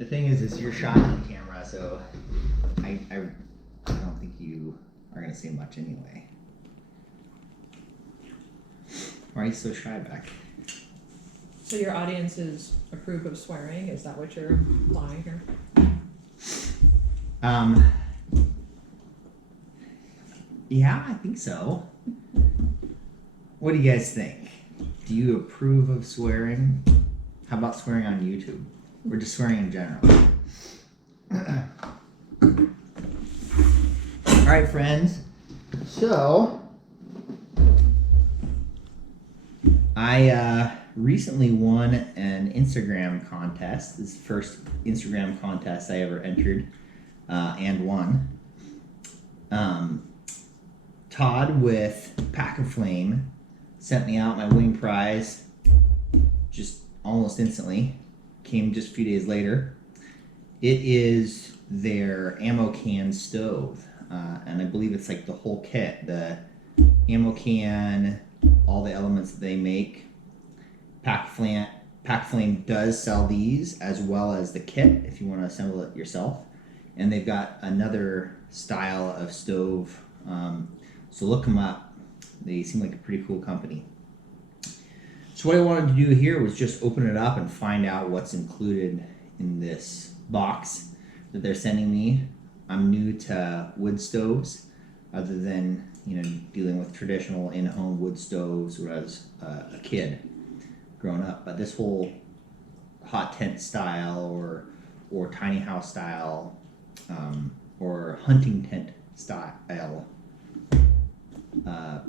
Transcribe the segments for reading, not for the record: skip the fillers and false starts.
The thing is you're shy on camera, so I don't think you are gonna say much anyway. Why are you so shy, Beck? So your audiences approve of swearing? Is that what you're implying here? Yeah, I think so. What do you guys think? Do you approve of swearing? How about swearing on YouTube? Or just swearing in general? Alright, friends. So, I recently won an Instagram contest. This is the first Instagram contest I ever entered and won. Todd with PackAFlame sent me out my winning prize just almost instantly. Came just a few days later. It is their ammo can stove, and I believe it's like the whole kit, the ammo can, all the elements that they make. PackAFlame does sell these as well as the kit if you want to assemble it yourself, and they've got another style of stove, so look them up. They seem like a pretty cool company. So what I wanted to do here was just open it up and find out what's included in this box that they're sending me. I'm new to wood stoves, other than dealing with traditional in-home wood stoves when I was a kid growing up. But this whole hot tent style or tiny house style or hunting tent style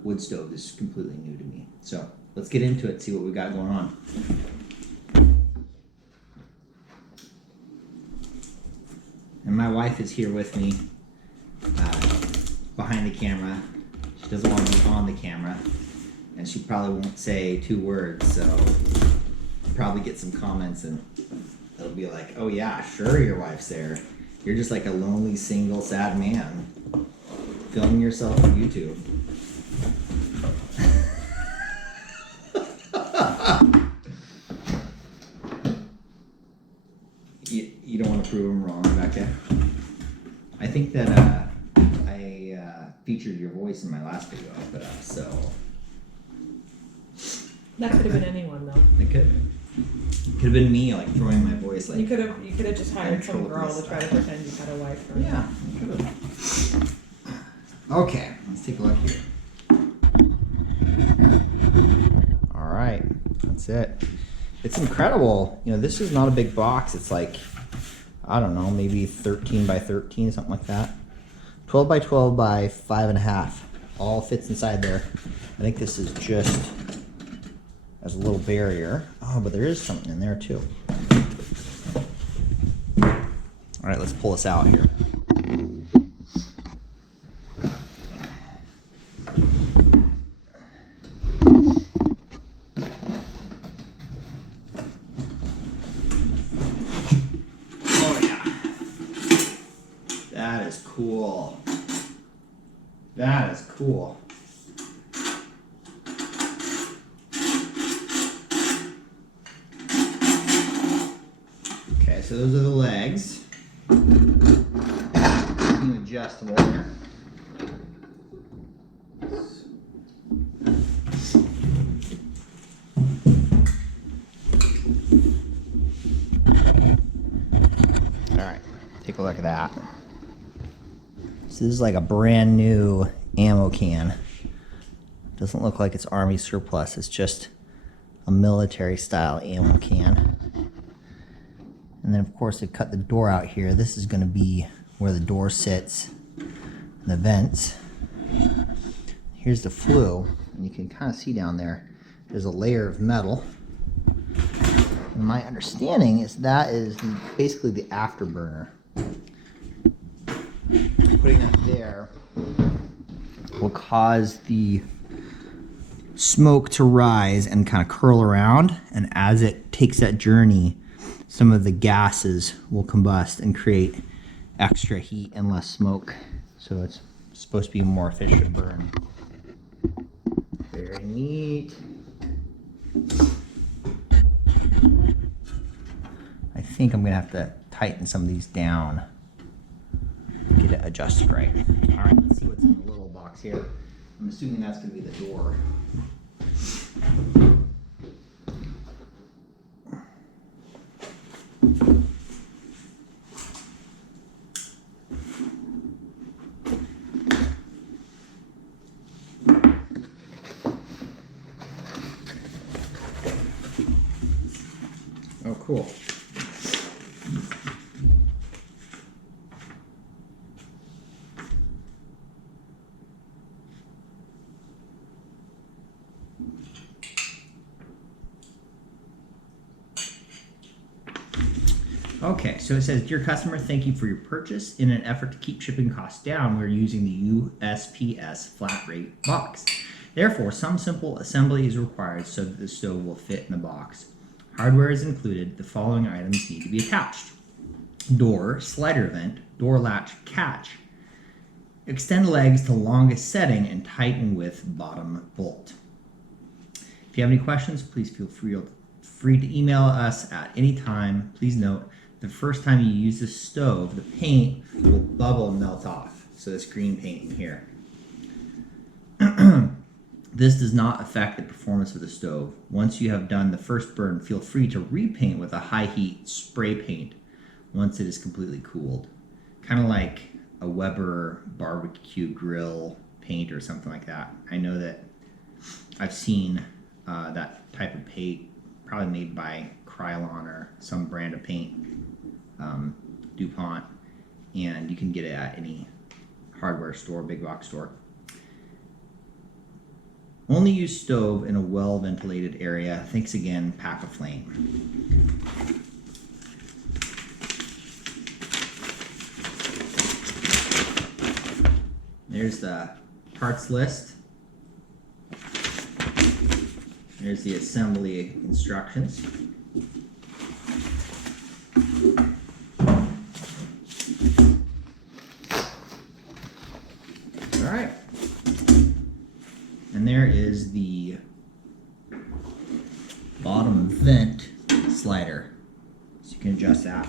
wood stove is completely new to me. So let's get into it, see what we got going on. And my wife is here with me behind the camera. She doesn't want to be on the camera, and she probably won't say 2 words, so I'll probably get some comments and it'll be like, oh yeah, sure your wife's there. You're just like a lonely, single, sad man filming yourself for YouTube. You don't want to prove them wrong, Rebecca. I think that I featured your voice in my last video I put up, so That could have been anyone though. it could have been me, like throwing my voice like. You could have just hired some girl to try to pretend you had a wife. Or Yeah, could have. Okay, let's take a look here. All right, that's it. It's incredible. This is not a big box. It's like, I don't know, maybe 13 by 13, something like that. 12 by 12 by 5.5. All fits inside there. I think this is just as a little barrier. Oh, but there is something in there too. All right, let's pull this out here. Cool. That is cool. Okay, so those are the legs. Adjustable here. All right, take a look at that. So this is like a brand new ammo can. Doesn't look like it's Army surplus. It's just a military style ammo can. And then of course they cut the door out here. This is going to be where the door sits and the vents. Here's the flue, and you can kind of see down there there's a layer of metal. And my understanding is that is basically the afterburner. Putting that there will cause the smoke to rise and kind of curl around, and as it takes that journey, some of the gases will combust and create extra heat and less smoke, so it's supposed to be a more efficient burn. Very neat. I think I'm gonna have to tighten some of these down, get it adjusted right. All right, let's see what's in the little box here. I'm assuming that's going to be the door. Oh, cool. Okay, so it says, "Dear customer, thank you for your purchase. In an effort to keep shipping costs down, we're using the USPS flat rate box. Therefore, some simple assembly is required so that the stove will fit in the box. Hardware is included. The following items need to be attached: door, slider vent, door latch catch. Extend legs to longest setting and tighten with bottom bolt." If you have any questions, please feel free to email us at any time. Please note, the first time you use the stove, the paint will bubble and melt off. So this green paint in here. This does not affect the performance of the stove. Once you have done the first burn, feel free to repaint with a high heat spray paint once it is completely cooled. Kind of like a Weber barbecue grill paint or something like that. I know that I've seen that type of paint probably made by Krylon or some brand of paint, DuPont, and you can get it at any hardware store, big box store. Only use stove in a well-ventilated area. Thanks again, PackAFlame. There's the parts list. There's the assembly instructions. All right. And there is the bottom vent slider. So you can adjust that.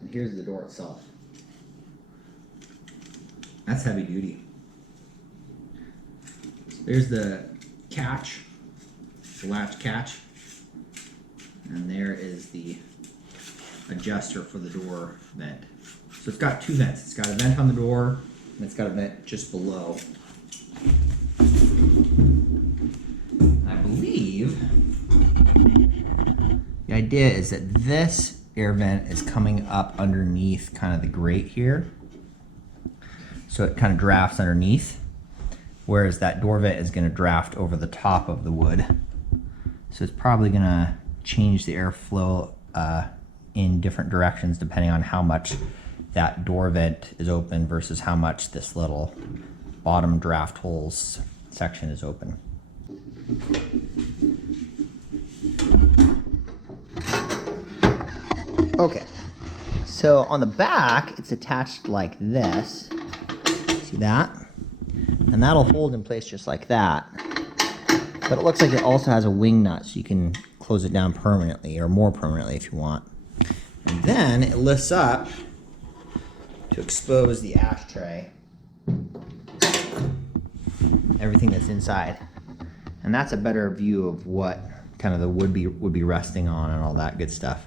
And here's the door itself. That's heavy duty. There's the catch, the latch catch, and there is the adjuster for the door vent. So it's got two vents. It's got a vent on the door, and it's got a vent just below. I believe the idea is that this air vent is coming up underneath kind of the grate here. So it kind of drafts underneath, whereas that door vent is going to draft over the top of the wood. So it's probably going to change the airflow in different directions depending on how much that door vent is open versus how much this little bottom draft holes section is open. Okay, so on the back it's attached like this. See that? And that'll hold in place just like that. But it looks like it also has a wing nut, so you can close it down permanently, or more permanently if you want. And then it lifts up to expose the ashtray, everything that's inside. And that's a better view of what kind of the wood would be resting on and all that good stuff.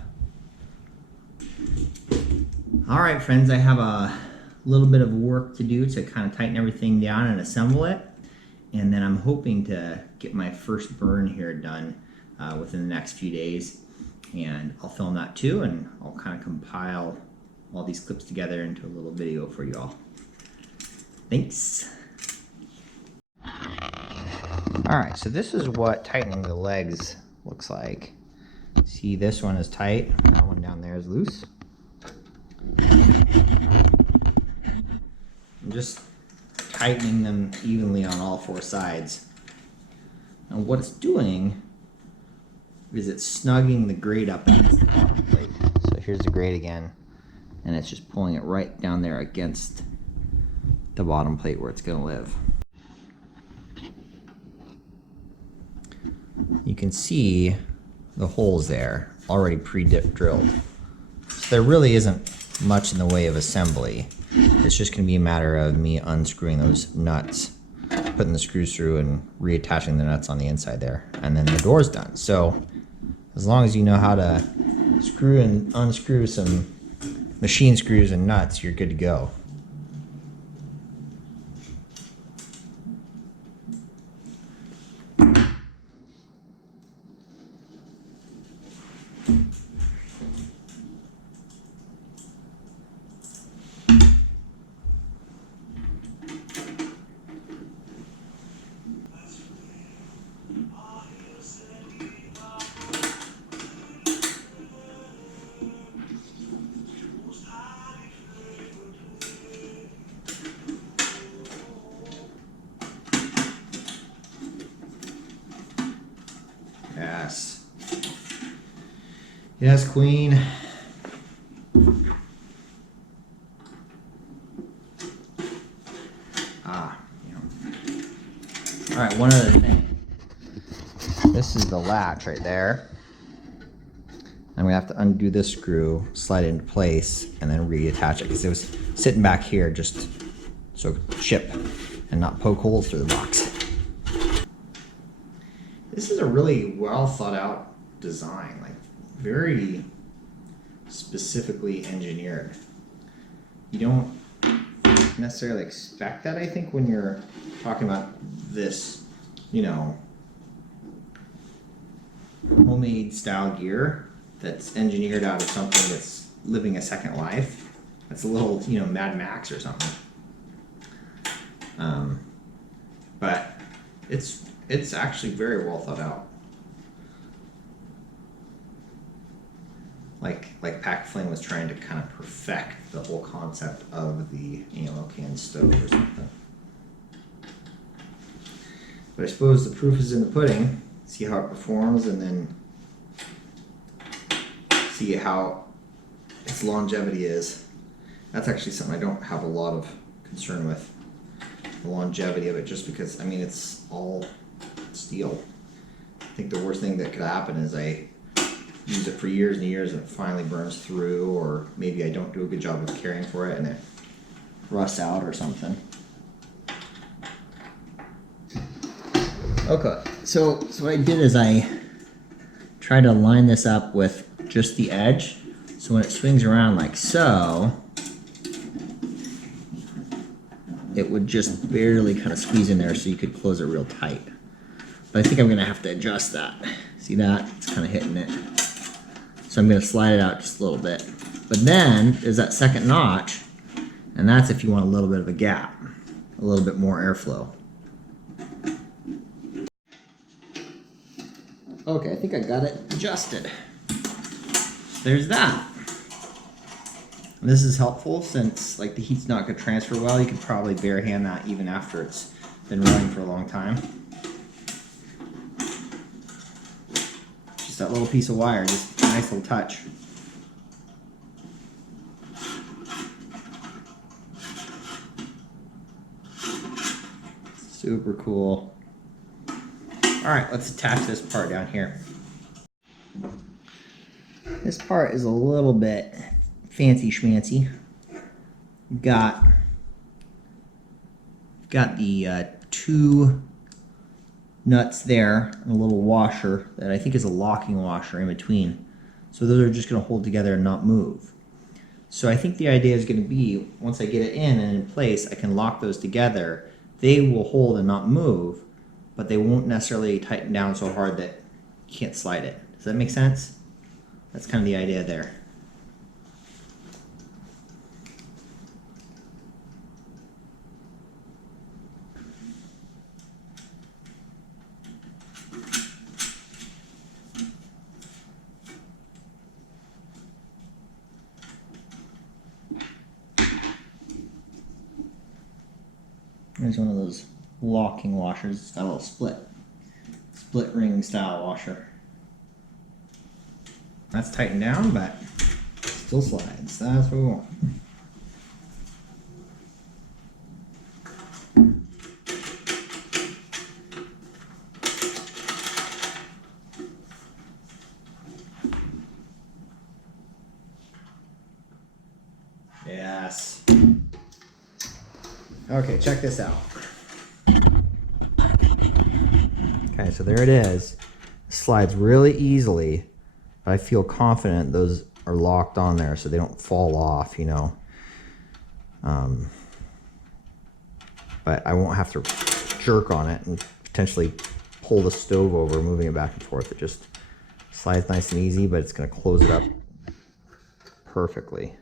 All right, friends, I have a little bit of work to do to kind of tighten everything down and assemble it. And then I'm hoping to get my first burn here done within the next few days. And I'll film that too, and I'll kind of compile all these clips together into a little video for you all. Thanks. All right, so this is what tightening the legs looks like. See, this one is tight, that one down there is loose. I'm just tightening them evenly on all four sides. And what it's doing is it's snugging the grate up against the bottom plate. So here's the grate again, and it's just pulling it right down there against the bottom plate where it's going to live. You can see the holes there, already pre-drilled. So there really isn't much in the way of assembly. It's just going to be a matter of me unscrewing those nuts, putting the screws through and reattaching the nuts on the inside there, and then the door's done. So as long as you know how to screw and unscrew some machine screws and nuts, you're good to go. Yes. Yes, queen. Ah, All right, one other thing. This is the latch right there. I'm gonna have to undo this screw, slide it into place, and then reattach it because it was sitting back here just so it could chip and not poke holes through the box. This is a really well thought out design, like very specifically engineered. You don't necessarily expect that, I think, when you're talking about this, homemade style gear that's engineered out of something that's living a second life. That's a little, Mad Max or something. But it's actually very well thought out. Like PackAFlame was trying to kind of perfect the whole concept of the ammo can stove or something. But I suppose the proof is in the pudding. See how it performs and then see how its longevity is. That's actually something I don't have a lot of concern with. The longevity of it, just because, it's all steel. I think the worst thing that could happen is I use it for years and years and it finally burns through, or maybe I don't do a good job of caring for it and it rusts out or something. Okay, so what I did is I tried to line this up with just the edge, so when it swings around like so, it would just barely kind of squeeze in there so you could close it real tight. But I think I'm gonna have to adjust that. See that? It's kind of hitting it. So I'm gonna slide it out just a little bit. But then there's that second notch, and that's if you want a little bit of a gap, a little bit more airflow. Okay, I think I got it adjusted. There's that. And this is helpful since the heat's not gonna transfer well. You could probably bare hand that even after it's been running for a long time. Just that little piece of wire, just a nice little touch. Super cool. All right, let's attach this part down here. This part is a little bit fancy schmancy. Got the two nuts there and a little washer that I think is a locking washer in between. So those are just going to hold together and not move. So I think the idea is going to be, once I get it in and in place, I can lock those together. They will hold and not move, but they won't necessarily tighten down so hard that you can't slide it. Does that make sense? That's kind of the idea there. There's one of those locking washers. It's got a little split ring style washer. That's tightened down, but still slides. That's what we want. Yes. Okay, check this out. Okay, so there it is. Slides really easily. I feel confident those are locked on there so they don't fall off, you know. But I won't have to jerk on it and potentially pull the stove over, moving it back and forth. It just slides nice and easy, but it's going to close it up perfectly.